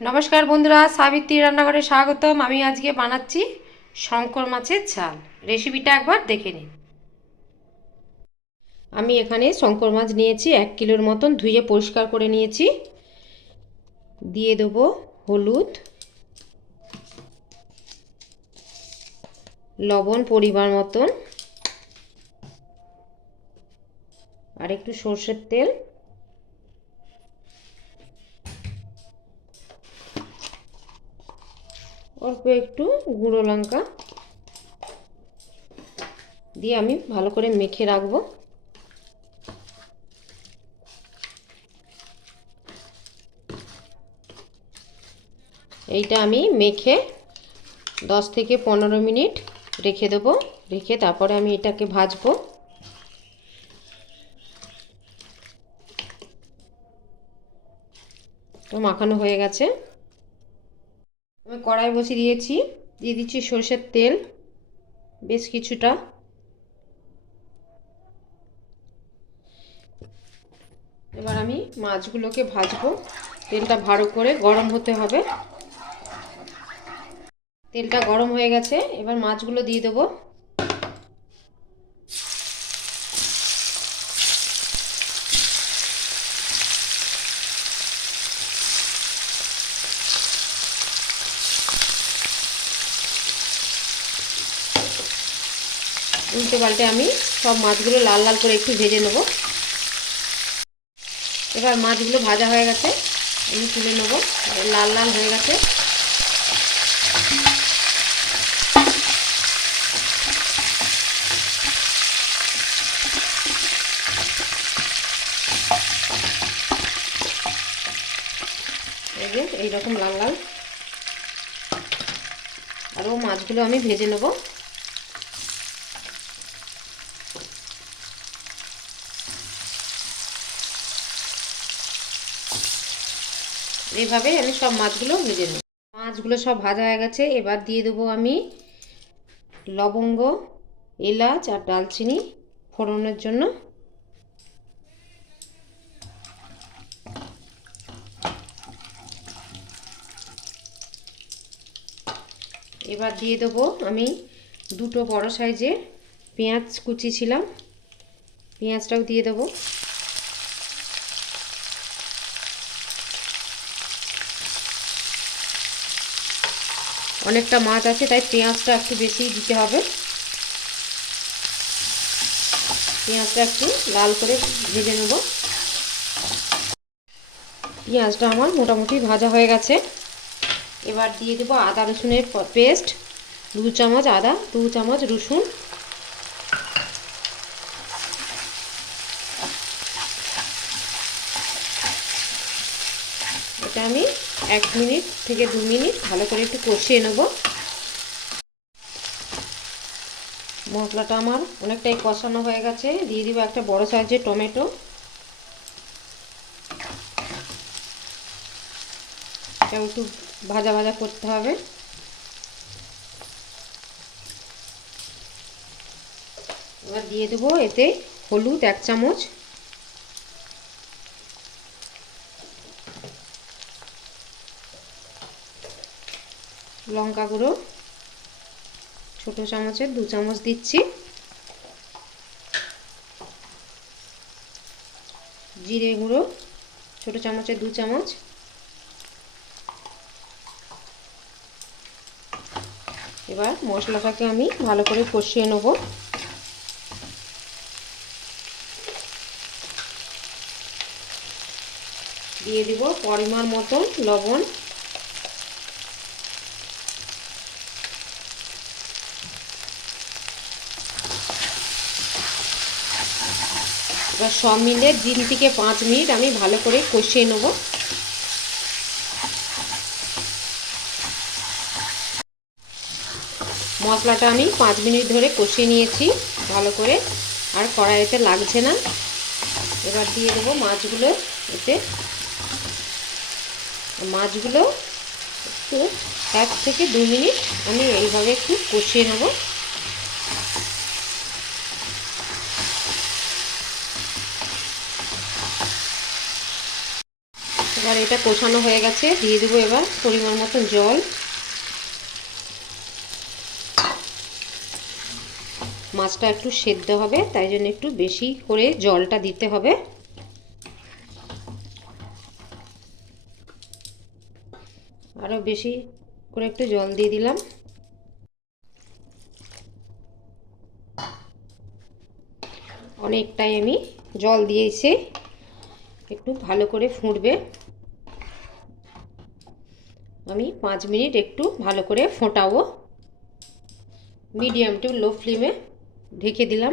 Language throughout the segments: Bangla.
নমস্কার বন্ধুরা, সাবিত্রী রান্নাঘরে স্বাগতম। আমি আজকে বানাচ্ছি শঙ্কর মাছের ঝাল। রেসিপিটা একবার দেখে নিন। আমি এখানে শঙ্কর মাছ নিয়েছি 1 কিলোর মতন, ধুয়ে পরিষ্কার করে নিয়েছি। দিয়ে দেবো হলুদ, লবণ পরিমাণ মতন, আর একটু সর্ষের তেল, অল্প একটু গুঁড়ো লঙ্কা দিয়ে আমি ভালো করে মেখে রাখবো। এইটা আমি মেখে 10 থেকে 15 মিনিট রেখে দেবো। রেখে তারপরে আমি এটাকে ভাজবো। তো মাখানো হয়ে গেছে। আমি কড়াই বসিয়ে দিয়েছি, দিয়ে দিচ্ছি সরষের তেল বেশ কিছুটা। এবার আমি মাছগুলোকে ভাজবো। তেলটা ভালো করে গরম হতে হবে। তেলটা গরম হয়ে গেছে, এবার মাছগুলো দিয়ে দেবো। উল্টে পাল্টে আমি সব মাছগুলো লাল লাল করে একটু ভেজে নেব। এবার মাছগুলো ভাজা হয়ে গেছে, আমি তুলে নেব। লাল লাল হয়ে গেছে। এই যে এইরকম লাল লাল। আরও মাছগুলো আমি ভেজে নেব। এইভাবেই আমি সব মাছগুলো ভেজে নেব। মাছগুলো সব ভাজা হয়ে গেছে। এবার দিয়ে দেবো আমি লবঙ্গ, এলাচ আর দারচিনি ফোড়নের জন্য। এবার দিয়ে দেবো আমি দুটো বড় সাইজের পেঁয়াজ কুচিয়েছিলাম, পেঁয়াজটাও দিয়ে দেবো। অনেকটা মাছ আছে তাই পেঁয়াজটা একটু বেশি দিতে হবে। পেঁয়াজটা একটু লাল করে ভেজে নেব। পেঁয়াজটা আমার মোটামুটি ভাজা হয়ে গেছে। এবার দিয়ে দেবো আদা রসুনের পেস্ট, 2 চামচ আদা, 2 চামচ রসুন। এটা আমি 1 মিনিট থেকে 2 মিনিট ভালো করে একটু কষিয়ে নেব। মশলাটা আমার অনেকটাই কষানো হয়ে গেছে। দিয়ে দিব একটা বড় সাইজের টমেটো। এটা একটু ভাজা ভাজা করতে হবে। এবার দিয়ে দেবো এতে হলুদ 1 চামচ, লঙ্কা গুঁড়ো ছোটো চামচের 2 চামচ দিচ্ছি, জিরে গুঁড়ো ছোটো চামচের 2 চামচ। এবার মশলাটাকে আমি ভালো করে কষিয়ে নেব। দিয়ে দিব পরিমাণ মতন লবণ। এবার সব মিলে 3 থেকে 5 মিনিট আমি ভালো করে কষিয়ে নেব। মশলাটা আমি 5 মিনিট ধরে কষিয়ে নিয়েছি ভালো করে, আর কড়াইতে লাগছে না। এবার দিয়ে দেবো মাছগুলো। এতে মাছগুলো একটু 1 থেকে 2 মিনিট আমি এইভাবে একটু কষিয়ে নেব। এবার এটা কষানো হয়ে গেছে, দিয়ে দেবো এবার পরিমাণ মতন জল। মাছটা একটু সেদ্ধ হবে, তাই জন্য একটু বেশি করে জলটা দিতে হবে। আরও বেশি করে একটু জল দিয়ে দিলাম। অনেকটাই আমি জল দিয়েছি, একটু ভালো করে ফুটবে। আমি 5 মিনিট একটু ভালো করে ফোটাবো। মিডিয়াম টু লো ফ্লেমে ঢেকে দিলাম।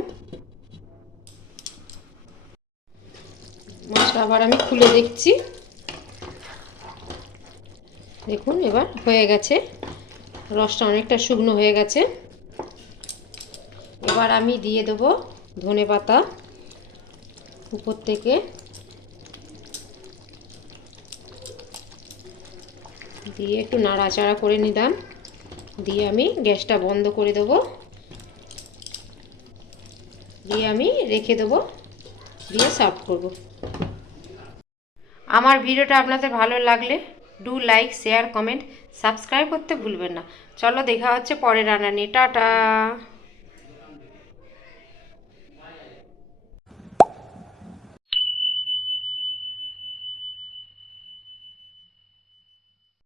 মাছটা আবার আমি খুলে দেখছি। দেখুন এবার হয়ে গেছে, রসটা অনেকটা শুকনো হয়ে গেছে। এবার আমি দিয়ে দেবো ধনেপাতা উপর থেকে, দিয়ে একটু নাড়াচাড়া করে নিলাম। দিয়ে আমি গ্যাসটা বন্ধ করে দেবো, দিয়ে আমি রেখে দেবো, দিয়ে সার্ভ করব। আমার ভিডিওটা আপনাদের ভালো লাগলে do like, share, comment, subscribe করতে ভুলবেন না। চলো দেখা হচ্ছে পরের রান্না নিয়ে। টাটা।